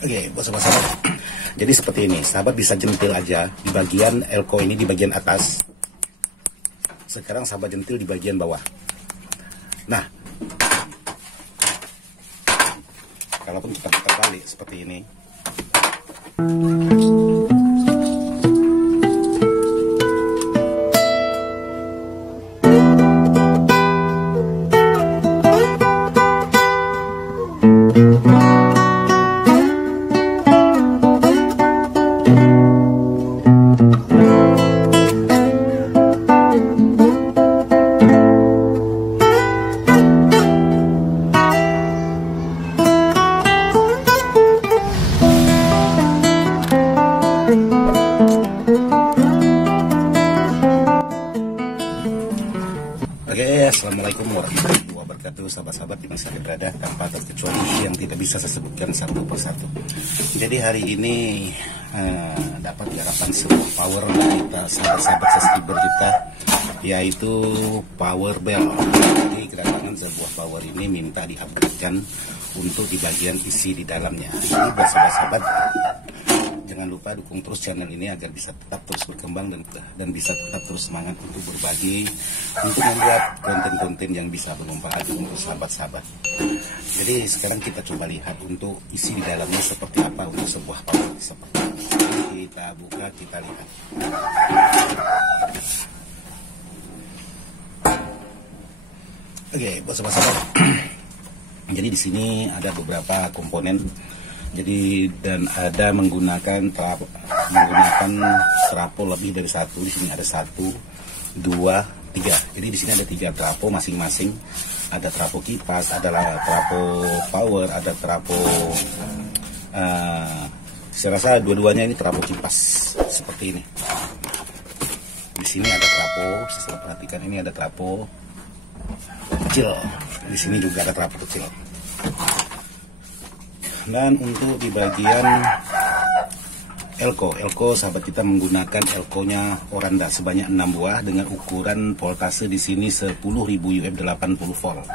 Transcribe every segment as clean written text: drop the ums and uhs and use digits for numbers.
Oke, buat sahabat-sahabat. Jadi seperti ini, sahabat bisa jentil aja di bagian elko ini di bagian atas. Sekarang sahabat jentil di bagian bawah. Nah, kalaupun kita putar balik seperti ini. Assalamualaikum warahmatullahi wabarakatuh, sahabat-sahabat di mana saja berada, tanpa terkecuali yang tidak bisa saya sebutkan satu persatu. Jadi hari ini dapat diharapkan sebuah power dari kita sahabat-sahabat subscriber kita, yaitu power bell. Jadi kedatangan sebuah power ini minta di-upgrade-kan untuk di bagian isi di dalamnya. Jadi buat sahabat-sahabat, jangan lupa dukung terus channel ini agar bisa tetap terus berkembang dan bisa tetap terus semangat untuk berbagi, untuk membuat konten-konten yang bisa bermanfaat untuk sahabat-sahabat. Jadi sekarang kita coba lihat untuk isi di dalamnya seperti apa untuk sebuah power seperti ini. Kita buka, kita lihat. Oke, buat sahabat-sahabat. Jadi di sini ada beberapa komponen. Jadi dan ada menggunakan trafo lebih dari satu. Di sini ada 1, 2, 3. Jadi di sini ada 3 trafo masing-masing. Ada trafo kipas, ada trafo power, ada trafo. Saya rasa dua-duanya ini trafo kipas seperti ini. Di sini ada trafo. Saya perhatikan ini ada trafo kecil. Di sini juga ada trafo kecil. Dan untuk di bagian elko sahabat kita menggunakan elkonya Oranda sebanyak 6 buah dengan ukuran voltase di sini 10.000 UF 80 volt.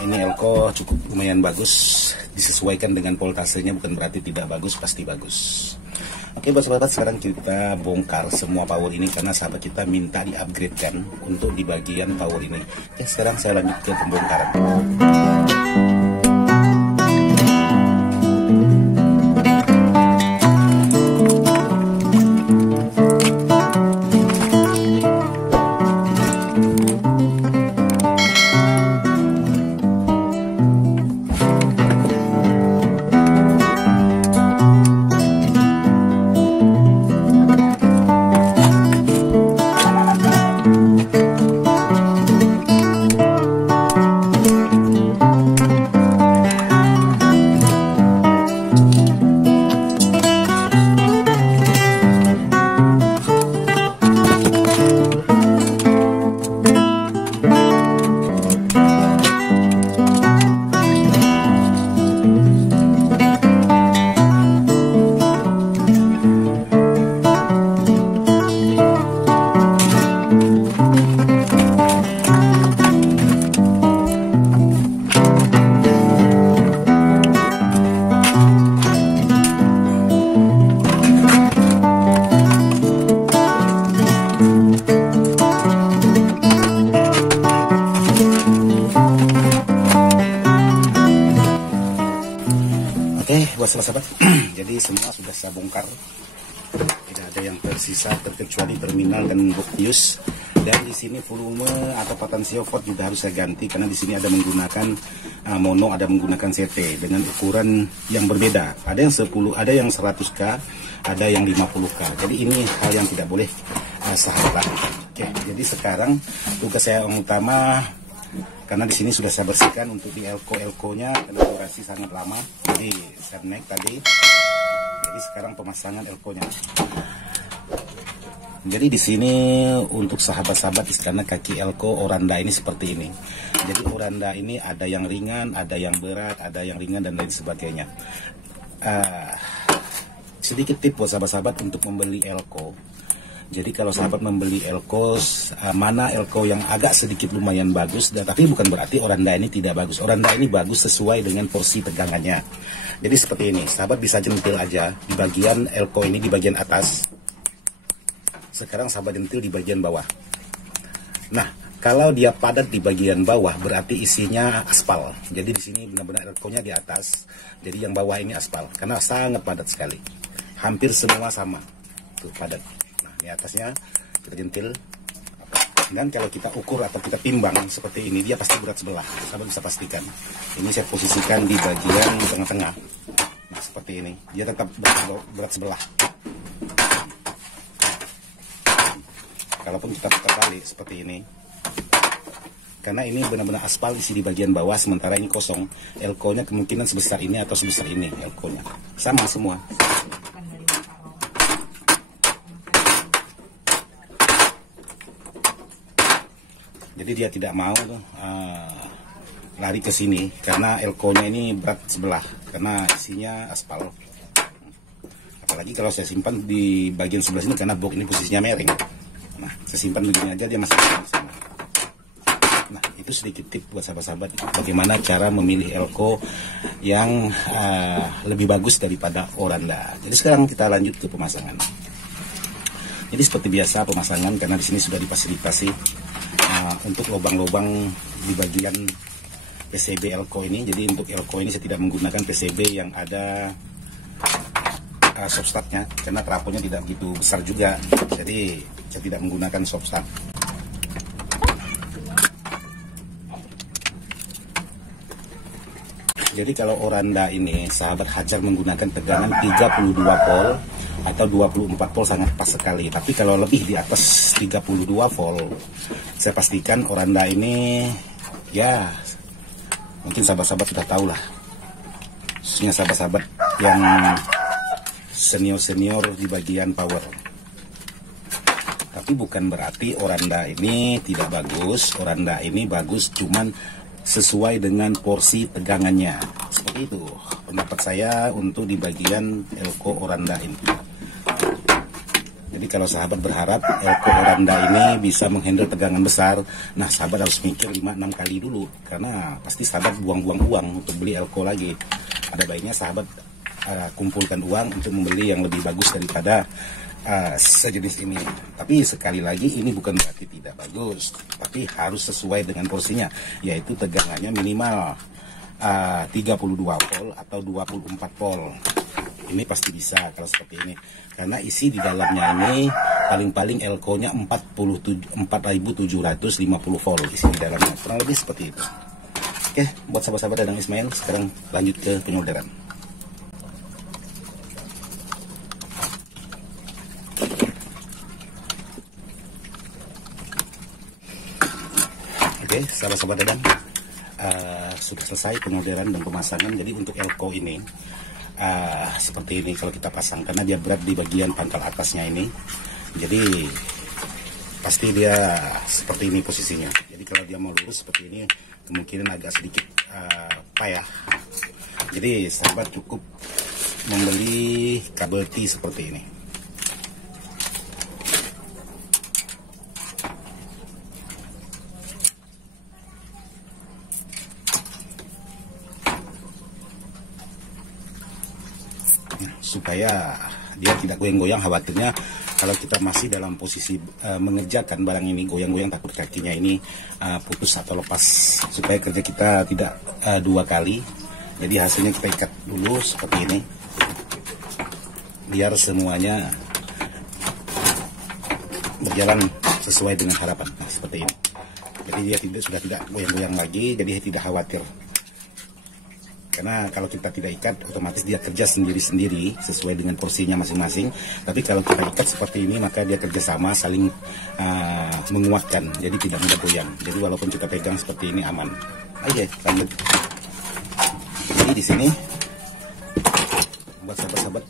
Ini elko cukup lumayan bagus, disesuaikan dengan voltasenya, bukan berarti tidak bagus, pasti bagus. Oke sahabat, sekarang kita bongkar semua power ini karena sahabat kita minta di-upgrade kan untuk di bagian power ini. Oke, sekarang saya lanjut ke pembongkaran. Buat sahabat, jadi semua sudah saya bongkar, tidak ada yang tersisa terkecuali terminal dan box. Dan di sini volume atau potensio volt juga harus saya ganti karena di sini ada menggunakan mono, ada menggunakan CT dengan ukuran yang berbeda. Ada yang 10, ada yang 100K, ada yang 50K. Jadi ini hal yang tidak boleh sahabat lakukan. Oke, jadi sekarang tugas saya yang utama, karena di sini sudah saya bersihkan untuk di elko-nya karena durasi sangat lama. Jadi saya naik tadi. Jadi sekarang pemasangan elko-nya. Jadi di sini untuk sahabat-sahabat karena kaki elko Oranda ini seperti ini. Jadi Oranda ini ada yang ringan, ada yang berat, ada yang ringan dan lain sebagainya. Sedikit tip buat sahabat-sahabat untuk membeli elko. Jadi kalau sahabat membeli elko, mana elko yang agak sedikit lumayan bagus, tapi bukan berarti oranda ini tidak bagus. Oranda ini bagus sesuai dengan porsi tegangannya. Jadi seperti ini, sahabat bisa jentil aja di bagian elko ini di bagian atas. Sekarang sahabat jentil di bagian bawah. Nah, kalau dia padat di bagian bawah berarti isinya aspal. Jadi di sini benar-benar elkonya di atas. Jadi yang bawah ini aspal karena sangat padat sekali. Hampir semua sama. Tuh padat. Di atasnya kita jentil, dan kalau kita ukur atau kita timbang seperti ini, dia pasti berat sebelah. Sahabat bisa pastikan. Ini saya posisikan di bagian tengah-tengah. Nah seperti ini, dia tetap berat sebelah. Kalaupun kita putar balik seperti ini, karena ini benar-benar aspal isi di bagian bawah, sementara ini kosong. Elko-nya kemungkinan sebesar ini atau sebesar ini. Elko-nya sama semua. Jadi dia tidak mau lari ke sini karena elko-nya ini berat sebelah karena isinya aspal. Apalagi kalau saya simpan di bagian sebelah sini karena box ini posisinya miring. Nah, saya simpan begini aja dia masih di sana. Nah, itu sedikit tip buat sahabat-sahabat bagaimana cara memilih elko yang lebih bagus daripada oranda. Jadi sekarang kita lanjut ke pemasangan. Jadi seperti biasa pemasangan karena di sini sudah difasilitasi untuk lubang-lubang di bagian PCB elko ini. Jadi untuk elko ini saya tidak menggunakan PCB yang ada substratnya karena trafonya tidak begitu besar juga. Jadi saya tidak menggunakan substrat. Jadi kalau oranda ini sahabat hajar menggunakan tegangan 32 volt atau 24 volt sangat pas sekali. Tapi kalau lebih di atas 32 volt, saya pastikan oranda ini ya mungkin sahabat-sahabat sudah tahu lah. Khususnya sahabat-sahabat yang senior-senior di bagian power. Tapi bukan berarti oranda ini tidak bagus. Oranda ini bagus, cuman sesuai dengan porsi tegangannya. Seperti itu pendapat saya untuk di bagian elko oranda ini. Jadi kalau sahabat berharap elko oranda ini bisa menghandle tegangan besar, nah sahabat harus mikir 5-6 kali dulu, karena pasti sahabat buang-buang uang untuk beli elko lagi. Ada baiknya sahabat kumpulkan uang untuk membeli yang lebih bagus daripada sejenis ini. Tapi sekali lagi ini bukan berarti tidak bagus, tapi harus sesuai dengan porsinya, yaitu tegangannya minimal 32 volt atau 24 volt. Ini pasti bisa kalau seperti ini, karena isi di dalamnya ini paling-paling elko-nya 4750 volt isi di dalamnya, kurang lebih seperti itu. Oke, buat sahabat-sahabat Dadang Ismail, sekarang lanjut ke penyolderan. Oke, sahabat-sahabat Dadang, sudah selesai penyolderan dan pemasangan. Jadi untuk elko ini seperti ini kalau kita pasang, karena dia berat di bagian pangkal atasnya ini, jadi pasti dia seperti ini posisinya. Jadi kalau dia mau lurus seperti ini kemungkinan agak sedikit payah. Jadi sahabat cukup membeli kabel T seperti ini. Supaya dia tidak goyang-goyang, khawatirnya kalau kita masih dalam posisi mengerjakan barang ini goyang-goyang, takut kakinya ini putus atau lepas. Supaya kerja kita tidak dua kali, jadi hasilnya kita ikat dulu seperti ini biar semuanya berjalan sesuai dengan harapan. Nah, seperti ini, jadi dia sudah tidak goyang-goyang lagi, jadi tidak khawatir. Karena kalau kita tidak ikat, otomatis dia kerja sendiri-sendiri sesuai dengan porsinya masing-masing. Tapi kalau kita ikat seperti ini, maka dia kerjasama saling menguatkan, jadi tidak mudah goyang. Jadi walaupun kita pegang seperti ini aman. Oke, lanjut. Jadi di sini buat sahabat-sahabat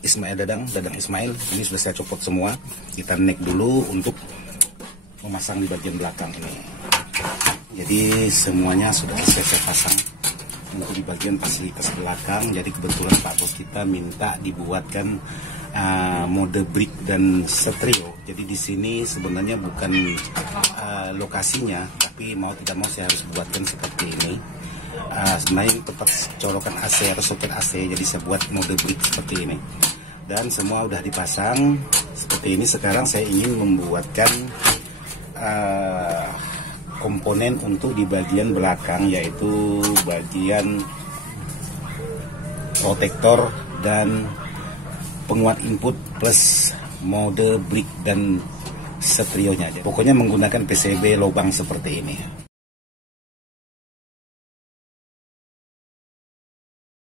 Ismail Dadang Ismail, ini sudah saya copot semua. Kita naik dulu untuk memasang di bagian belakang ini. Jadi semuanya sudah saya pasang untuk di bagian fasilitas belakang. Jadi kebetulan Pak Bos kita minta dibuatkan mode brick dan stereo. Jadi di sini sebenarnya bukan lokasinya, tapi mau tidak mau saya harus buatkan seperti ini. Sebenarnya tempat colokan AC atau soket AC, jadi saya buat mode brick seperti ini. Dan semua udah dipasang seperti ini. Sekarang saya ingin membuatkan komponen untuk di bagian belakang, yaitu bagian protektor dan penguat input plus mode brick dan stereonya. Pokoknya menggunakan PCB lubang seperti ini.